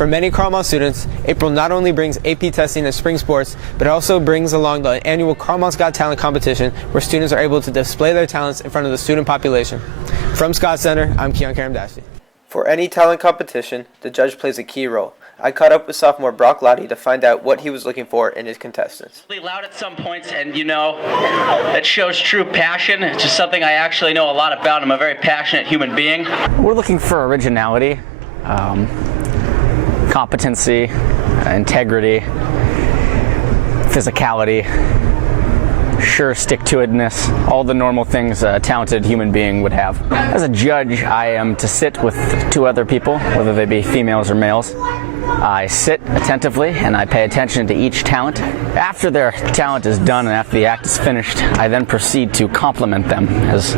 For many Carlmont students, April not only brings AP testing and spring sports, but it also brings along the annual Carlmont's Got Talent competition, where students are able to display their talents in front of the student population. From Scott Center, I'm Kian Karamdashti. For any talent competition, the judge plays a key role. I caught up with sophomore Brock Lottie to find out what he was looking for in his contestants. Really loud at some points, and it shows true passion. It's just something I actually know a lot about. I'm a very passionate human being. We're looking for originality, competency, integrity, physicality, sure stick-to-itness, all the normal things a talented human being would have. As a judge, I am to sit with two other people, whether they be females or males. I sit attentively and I pay attention to each talent. After their talent is done and after the act is finished, I then proceed to compliment them, as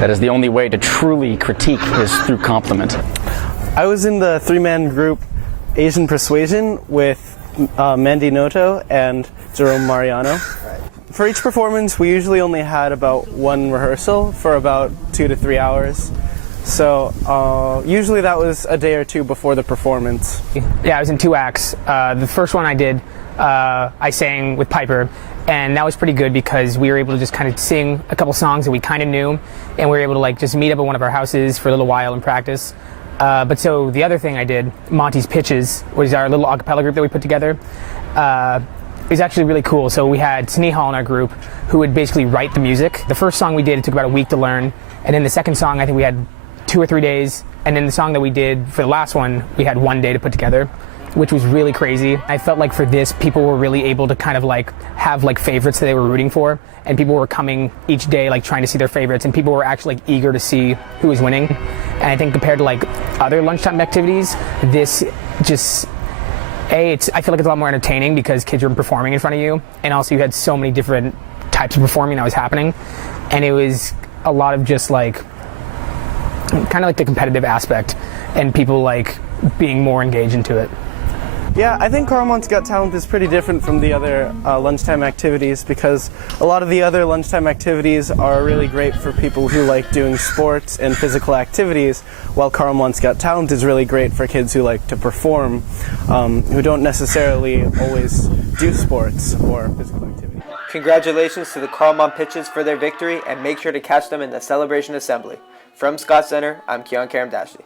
that is the only way to truly critique is through compliment. I was in the three-man group Asian Persuasion with Mandy Noto and Jerome Mariano. For each performance, we usually only had about one rehearsal for about 2 to 3 hours. So usually that was a day or two before the performance. Yeah, I was in 2 acts. The first one I did, I sang with Piper, and that was pretty good because we were able to just kind of sing a couple songs that we kind of knew, and we were able to just meet up at one of our houses for a little while and practice. But so the other thing I did, Monty's Pitches, was our little acapella group that we put together. It was actually really cool. So we had Snehal in our group who would basically write the music. The first song we did, it took about a week to learn, and then the second song I think we had 2 or 3 days, and then the song that we did for the last one, we had 1 day to put together, which was really crazy. I felt like for this, people were really able to kind of have favorites that they were rooting for, and people were coming each day trying to see their favorites, and people were actually eager to see who was winning. And I think compared to other lunchtime activities, this just, I feel like it's a lot more entertaining because kids are performing in front of you, and also you had so many different types of performing that was happening, and it was a lot of just kind of the competitive aspect and people being more engaged into it. Yeah, I think Carlmont's Got Talent is pretty different from the other lunchtime activities because a lot of the other lunchtime activities are really great for people who like doing sports and physical activities, while Carlmont's Got Talent is really great for kids who like to perform, who don't necessarily always do sports or physical activity. Congratulations to the Carlmont Pitches for their victory, and make sure to catch them in the celebration assembly. From Scott Center, I'm Kian Karamdashti.